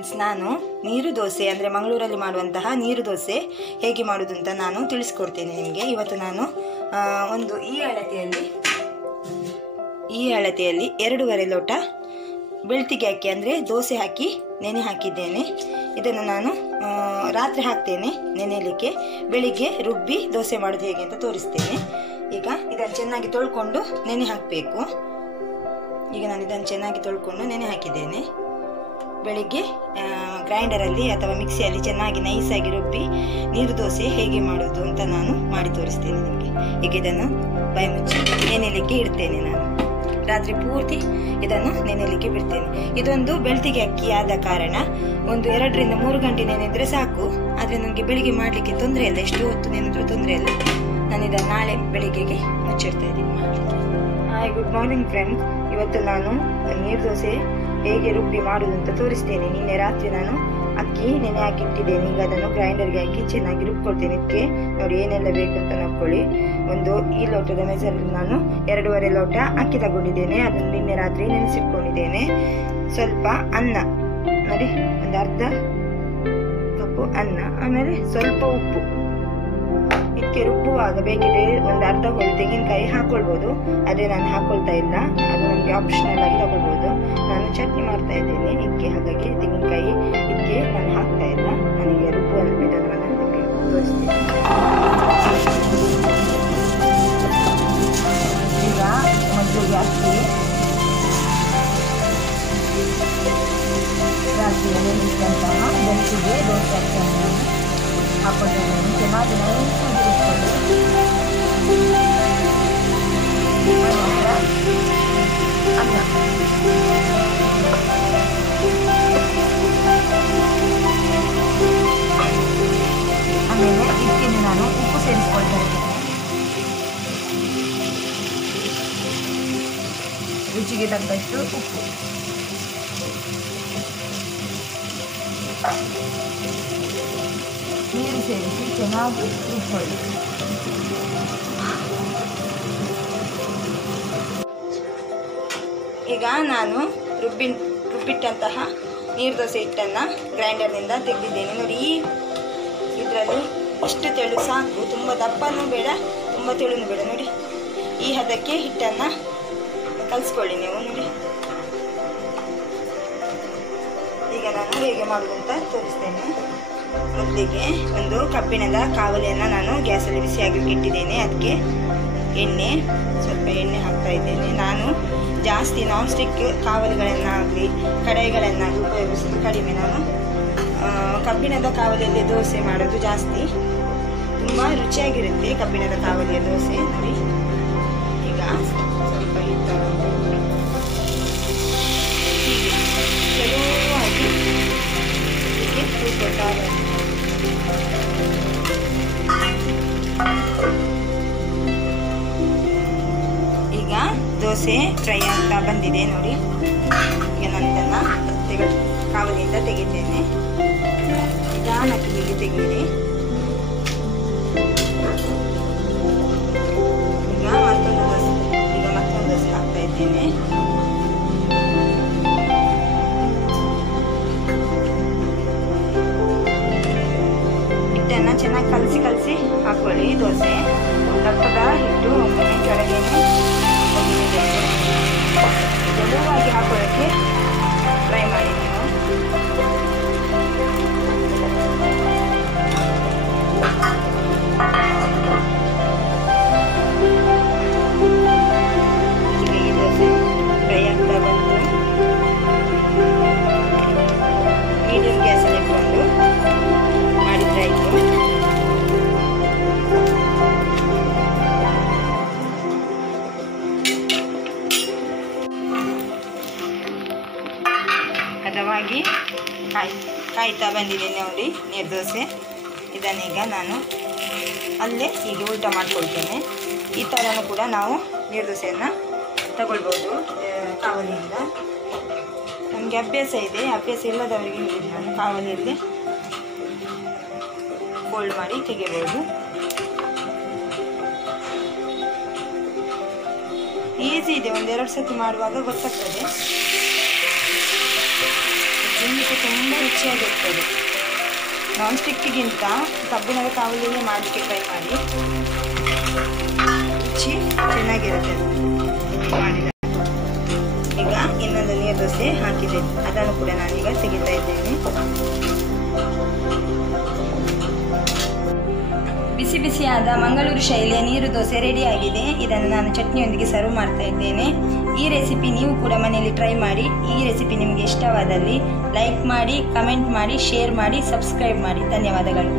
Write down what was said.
Friends, ನಾನು ನೀರು ದೋಸೆ ಅಂದರೆ ಮಂಗಳೂರಲ್ಲಿ ಮಾಡುವಂತಹ ನೀರು ದೋಸೆ ಹೇಗೆ ಮಾಡೋದು ಅಂತ ನಾನು ತಿಳಿಸ್ಕೊಡ್ತೇನೆ ನಿಮಗೆ. ಇವತ್ತು ನಾನು ಒಂದು ಈ ಅಳತೆಯಲ್ಲಿ 2.5 ಲೋಟ ಬೆಳ್ತಿಗೆ ಅಕ್ಕಿ ಅಂದರೆ ದೋಸೆ ಹಾಕಿ ನೆನೆ ಹಾಕಿದ್ದೇನೆ. ಇದನ್ನು ನಾನು ರಾತ್ರಿ ಹಾಕ್ತೇನೆ ನೆನೆಯಲಿಕ್ಕೆ, ಬೆಳಿಗ್ಗೆ ರುಬ್ಬಿ ದೋಸೆ ಮಾಡೋದು ಹೇಗೆ ಅಂತ ತೋರಿಸ್ತೇನೆ. ಈಗ ಇದನ್ನು ಚೆನ್ನಾಗಿ ತೊಳ್ಕೊಂಡು ನೆನೆ ಹಾಕಬೇಕು. ಈಗ ನಾನು ಇದನ್ನು ಚೆನ್ನಾಗಿ ತೊಳ್ಕೊಂಡು ನೆನೆ ಹಾಕಿದ್ದೇನೆ. ಬೆಳಿಗ್ಗೆ ಗ್ರೈಂಡರಲ್ಲಿ ಅಥವಾ ಮಿಕ್ಸಿಯಲ್ಲಿ ಚೆನ್ನಾಗಿ ನೈಸಾಗಿ ರುಬ್ಬಿ ನೀರು ದೋಸೆ ಹೇಗೆ ಮಾಡೋದು ಅಂತ ನಾನು ಮಾಡಿ ತೋರಿಸ್ತೇನೆ ನಿಮಗೆ. ಈಗ ಇದನ್ನು ಬಾಯಿ ಮುಚ್ಚಿ ನೆನೆಯಲಿಕ್ಕೆ ಇಡ್ತೇನೆ. ನಾನು ರಾತ್ರಿ ಪೂರ್ತಿ ಇದನ್ನು ನೆನೆಯಲಿಕ್ಕೆ ಬಿಡ್ತೇನೆ. ಇದೊಂದು ಬೆಳ್ತಿಗೆ ಅಕ್ಕಿ ಆದ ಕಾರಣ ಒಂದು 2 ರಿಂದ 3 ಗಂಟೆ ನೆನೆದ್ರೆ ಸಾಕು. ಆದರೆ ನನಗೆ ಬೆಳಿಗ್ಗೆ ಮಾಡಲಿಕ್ಕೆ ತೊಂದರೆ ಇಲ್ಲ, ಎಷ್ಟು ಹೊತ್ತು ನೆನೆದ್ರೂ ತೊಂದರೆ ಇಲ್ಲ. ನಾನು ಇದನ್ನು ನಾಳೆ ಬೆಳಿಗ್ಗೆಗೆ ಮುಚ್ಚಿಡ್ತಾ ಇದ್ದೀನಿ. Hi, good morning friends. ಇವತ್ತು ನಾನು ನೀರು ದೋಸೆ ಹೇಗೆ ರುಬ್ಬಿ ಮಾಡುವುದು ಅಂತ ತೋರಿಸ್ತೇನೆ. ನಿನ್ನೆ ರಾತ್ರಿ ನಾನು ಅಕ್ಕಿ ನೆನೆ ಹಾಕಿಟ್ಟಿದ್ದೇನೆ. ಈಗ ಅದನ್ನು ಗ್ರೈಂಡರ್ಗೆ ಹಾಕಿ ಚೆನ್ನಾಗಿ ರುಬ್ಕೊಳ್ತೇನೆ. ಇದಕ್ಕೆ ನೋಡಿ ಏನೆಲ್ಲ ಬೇಕು ಅಂತ ನೋಡ್ಕೊಳ್ಳಿ. ಈ ಲೋಟದ ಮೆಜರಲ್ಲಿ ನಾನು 2.5 ಲೋಟ ಅಕ್ಕಿ ತಗೊಂಡಿದ್ದೇನೆ. ಅದನ್ನು ನಿನ್ನೆ ರಾತ್ರಿ ನೆನೆಸಿಟ್ಕೊಂಡಿದ್ದೇನೆ. ಸ್ವಲ್ಪ ಅನ್ನ ನೋಡಿ, ಒಂದು ಅರ್ಧ ಕಪ್ಪು ಅನ್ನ, ಆಮೇಲೆ ಸ್ವಲ್ಪ ಉಪ್ಪು. ಇದಕ್ಕೆ ರುಬ್ಬುವಾಗ ಬೇಕಿದ್ರೆ ಒಂದು ಅರ್ಧ ಹೋಳು ತೆಂಗಿನಕಾಯಿ ಹಾಕೊಳ್ಬೋದು, ಅದೇ ನಾನು ಹಾಕೊಳ್ತಾ ಇಲ್ಲ, ಅದು ನಮಗೆ ಆಪ್ಷನಲ್ ಆಗಿ ತಗೊಳ್ಬೋದು. ನಾನು ಚಟ್ನಿ ಮಾಡ್ತಾ ಇದ್ದೇನೆ ಇದಕ್ಕೆ, ಹಾಗಾಗಿ ತೆಂಗಿನಕಾಯಿ ಇದಕ್ಕೆ ನಾನು ಹಾಕ್ತಾ ಇಲ್ಲ. ನನಗೆ ರುಬ್ಬುವ ವಿಧಾನವನ್ನು ನಿಮಗೆ ತೋರಿಸ್ತೀನಿ. ಈಗ ಮೊದಲಿಗೆ ಅಕ್ಕಿ ರಾತ್ರಿಯಲ್ಲಿ ನಿಂತಹ ಬೆಳಕಿಗೆ ದೋಸೆ ಅಕ್ಕಿಯನ್ನು ಹಾಕೊಂಡಿದ್ದೇನೆ. ಚೆನ್ನಾಗಿ ನೈಸಾಗಿ ರುಬ್ಕೊಂಡು ಅನ್ನ, ಆಮೇಲೆ ಇದಕ್ಕೆ ನಾನು ಉಪ್ಪು ಸೇರಿಸ್ಕೊಳ್ತಾ ಇದ್ದೇನೆ. ರುಚಿಗೆ ತಕ್ಕಷ್ಟು ಉಪ್ಪು, ನೀರು ಸೇರಿಸಿ ಚೆನ್ನಾಗಿ ರುಬ್ಕೊಳ್ಳಿ. ಈಗ ನಾನು ರುಬ್ಬಿಟ್ಟಂತಹ ನೀರು ದೋಸೆ ಹಿಟ್ಟನ್ನು ಗ್ರೈಂಡರ್ನಿಂದ ತೆಗೆದಿದ್ದೇನೆ. ನೋಡಿ, ಇದರಲ್ಲಿ ಇಷ್ಟು ತೆಳು ಸಾಕು, ತುಂಬ ದಪ್ಪನೂ ಬೇಡ, ತುಂಬ ತೆಳುನೂ ಬೇಡ. ನೋಡಿ, ಈ ಹದಕ್ಕೆ ಹಿಟ್ಟನ್ನು ಕಲಿಸ್ಕೊಳ್ಳಿ ನೀವು. ನೋಡಿ, ಈಗ ನಾನು ಹೇಗೆ ಮಾಡೋದು ಅಂತ ತೋರಿಸ್ತೇನೆ. ಮೊದಲಿಗೆ ಒಂದು ಕಬ್ಬಿಣದ ಕಾವಲಿಯನ್ನು ನಾನು ಗ್ಯಾಸಲ್ಲಿ ಬಿಸಿಯಾಗಿ ಇಟ್ಟಿದ್ದೇನೆ. ಅದಕ್ಕೆ ಸ್ವಲ್ಪ ಎಣ್ಣೆ ಹಾಕ್ತಾ ಇದ್ದೇನೆ. ನಾನು ಜಾಸ್ತಿ ನಾನ್ ಸ್ಟಿಕ್ ಕಾವಲಿಗಳನ್ನಾಗಲಿ ಕಡಾಯಿಗಳನ್ನಾಗಲಿ ಉಪಯೋಗಿಸೋದು ಕಡಿಮೆ. ನಾನು ಕಬ್ಬಿಣದ ಕಾವಲಿಯಲ್ಲಿ ದೋಸೆ ಮಾಡೋದು ಜಾಸ್ತಿ, ತುಂಬ ರುಚಿಯಾಗಿರುತ್ತೆ ಕಬ್ಬಿಣದ ಕಾವಲಿಯ ದೋಸೆ. ನೋಡಿ, ಈಗ ಸ್ವಲ್ಪ ಹಿಟ್ಟು ಹೀಗೆ ತೆಳುವಾಗಿ ಹೀಗೆ ರುಬ್ಕೊಳ್ತಾ ಈಗ ದೋಸೆ ಫ್ರೈ ಆಗ್ತಾ ಬಂದಿದೆ. ನೋಡಿ, ಈಗ ನಾನು ಇದನ್ನು ಕಾವಲಿಯಿಂದ ತೆಗಿದ್ದೇನೆ. ನಿಧಾನಕ್ಕೆ ಹೀಗೆ ತೆಗೀರಿ. ಈಗ ಮತ್ತೊಂದು ದೋಸೆ ಹಾಕ್ತಾ ಇದ್ದೇನೆ. ಹಿಟ್ಟನ್ನು ಚೆನ್ನಾಗಿ ಕಲಸಿ ಹಾಕೊಳ್ಳಿ. ದೋಸೆ ದಪ್ಪದ ಹಿಟ್ಟು ಒಮ್ಮೆ ಕೆಳಗೆ ತೆಳುವಾಗಿ ಹಾಕೊಳ್ಳೋಕ್ಕೆ ಟ್ರೈ ಮಾಡಿ ನೀವು. ಈಗ ಈ ದೋಸೆ ಫ್ರೈ ಆಗ್ತಾ ಬಂದು ಮೀಡಿಯಂ ಗ್ಯಾಸಲ್ಲಿ ಇಟ್ಕೊಂಡು ಮಾಡಿದ್ರಾಯಿತು. ಹದವಾಗಿ ಕಾಯ್ತಾ ಬಂದಿದೆ ನೋಡಿ ನೀರು ದೋಸೆ. ಇದನ್ನೀಗ ನಾನು ಅಲ್ಲೇ ಹೀಗೆ ಉಲ್ಟ ಮಾಡ್ಕೊಳ್ತೇನೆ. ಈ ಥರನೂ ಕೂಡ ನಾವು ನೀರು ದೋಸೆಯನ್ನು ತಗೊಳ್ಬೋದು ಕಾವಲಿಯಿಂದ. ನಮಗೆ ಅಭ್ಯಾಸ ಇದೆ, ಅಭ್ಯಾಸ ಇಲ್ಲದವರಿಗೆ ಹೇಳಿದೆ ನಾನು ಕಾವಲಿಯಲ್ಲಿ ಫೋಲ್ಡ್ ಮಾಡಿ ತೆಗಿಬೋದು. ಈಸಿ ಇದೆ, 1-2 ಸತಿ ಮಾಡುವಾಗ ಗೊತ್ತಾಗ್ತದೆ. ತಿನ್ನಲಿಕ್ಕೆ ತುಂಬ ರುಚಿಯಾಗಿರ್ತದೆ. ನಾನ್ ಸ್ಟಿಕ್ಕಿಗಿಂತ ಕಬ್ಬಿಣದ ಕಾವಲಿಯಲ್ಲೇ ಮಾಡಲಿಕ್ಕೆ ಟ್ರೈ ಮಾಡಿ, ರುಚಿ ಚೆನ್ನಾಗಿರುತ್ತೆ ಮಾಡಿದ. ಈಗ ಇನ್ನೊಂದು ನೀರು ದೋಸೆ ಹಾಕಿದೆ, ಅದನ್ನು ಕೂಡ ನಾನೀಗ ತೆಗಿತಾ ಇದ್ದೇನೆ. ಬಿಸಿ ಬಿಸಿಯಾದ ಮಂಗಳೂರು ಶೈಲಿಯ ನೀರು ದೋಸೆ ರೆಡಿಯಾಗಿದೆ. ಇದನ್ನು ನಾನು ಚಟ್ನಿಯೊಂದಿಗೆ ಸರ್ವ್ ಮಾಡ್ತಾ ಇದ್ದೇನೆ. ಈ ರೆಸಿಪಿ ನೀವು ಕೂಡ ಮನೆಯಲ್ಲಿ ಟ್ರೈ ಮಾಡಿ. ಈ ರೆಸಿಪಿ ನಿಮಗೆ ಇಷ್ಟವಾದಲ್ಲಿ ಲೈಕ್ ಮಾಡಿ, ಕಮೆಂಟ್ ಮಾಡಿ, ಶೇರ್ ಮಾಡಿ, ಸಬ್ಸ್ಕ್ರೈಬ್ ಮಾಡಿ. ಧನ್ಯವಾದಗಳು.